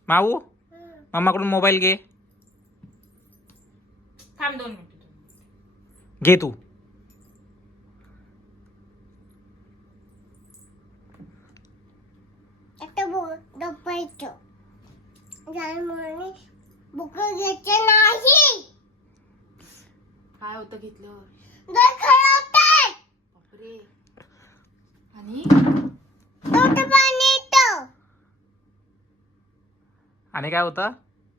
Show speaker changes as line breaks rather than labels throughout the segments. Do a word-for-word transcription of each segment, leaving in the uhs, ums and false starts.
माऊ मामाकडून mobile घे.
थांब दोन मिनिट.
घे तू.
आता डब्बायचं बुक घ्यायचं नाही.
काय होतं घेतल्यावर?
डोळे खराबतात.
बापरे. आणि
डोळ्यात पाणी येतं.
आणि काय होतं?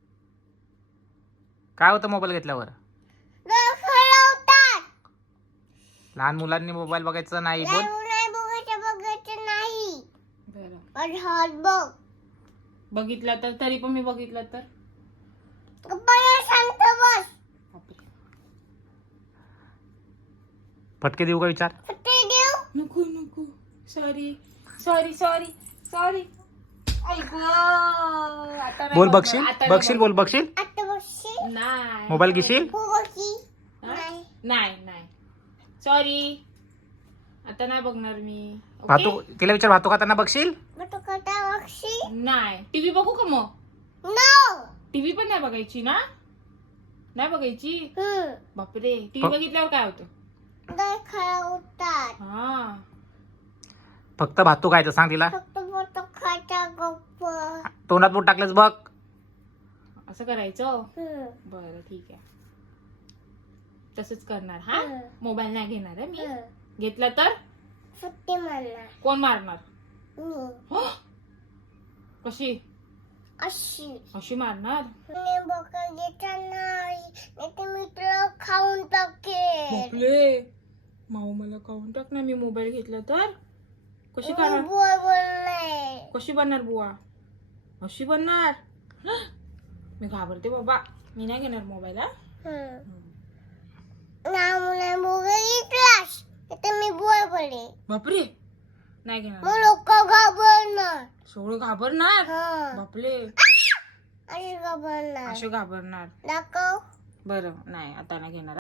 काय होतं मोबाईल घेतल्यावर?
डोळे खराबतात.
लहान मुलांनी मोबाईल बघायचं नाही. बोल.
नाही बघायचं बघायचं नाही.
बरं
पण हात बघ.
बघितला तर तरी पण मी बघितलं तर
पप्पाला सांगतो बस.
बापरे.
फटके देऊ का विचार?
फटे देऊ.
नको नको. Sorry sorry sorry sorry. ऐक आता नाही
बोल
बघणार.
बघशील
आता नाही
बघशील बोल
बघणार.
बघशील.
आता बसशी.
नाही.
मोबाईल घेशील?
हो बसशी.
हा?
नाही.
नाही नाही सॉरी. आता नाही बघणार मी. ओके?
भातू तिला विचार भातू खाताना बघशील?
मग तू कटा बसशी.
नाही. टीव्ही बघू का मग?
नो.
टीव्ही पण नाही बघायची ना? नाही बघायची.
हम्म.
बापरे. टीव्ही
प-
बघितल्यावर काय होतं?
डोळे खराबतात.
हा.
फक्त भातू खायचं सांग तिला.
फक्त फोटो खायचा गप्प.
तोंडात बोट टाकलंच बघ.
असं करायचं.
हम्म.
बरं ठीक आहे. तसंच करणार. हा
हं.
मोबाईल नाही घेणार आहे मी.
हम्म.
घेतला तर
फुट्टी मारणार.
कोण मारणार?
मी.
कशी?
अशी.
अशी मारणार?
मी बघा घेता नाही. नाही तर मी तुला खाऊन टाकेल.
बापरे. माऊ मला खाऊन टाक ना मी मोबाईल घेतला तर. कशी
मी
खाणार?
बुवा बोलले.
कशी बनणार बुवा? अशी बनणार? मी घाबरते बाबा. मी नाही घेणार मोबाईल. हा
ना मुला बुवा घेतलास. तर मी बुवा बोलले.
बापरे. नाही घेणार.
मग लोक घाबरणार.
सगळं घाबरणार.
हा.
बापरे.
अशी घाबरणार.
असे घाबरणार.
दाखव.
बरं नाही आता नाही घेणार.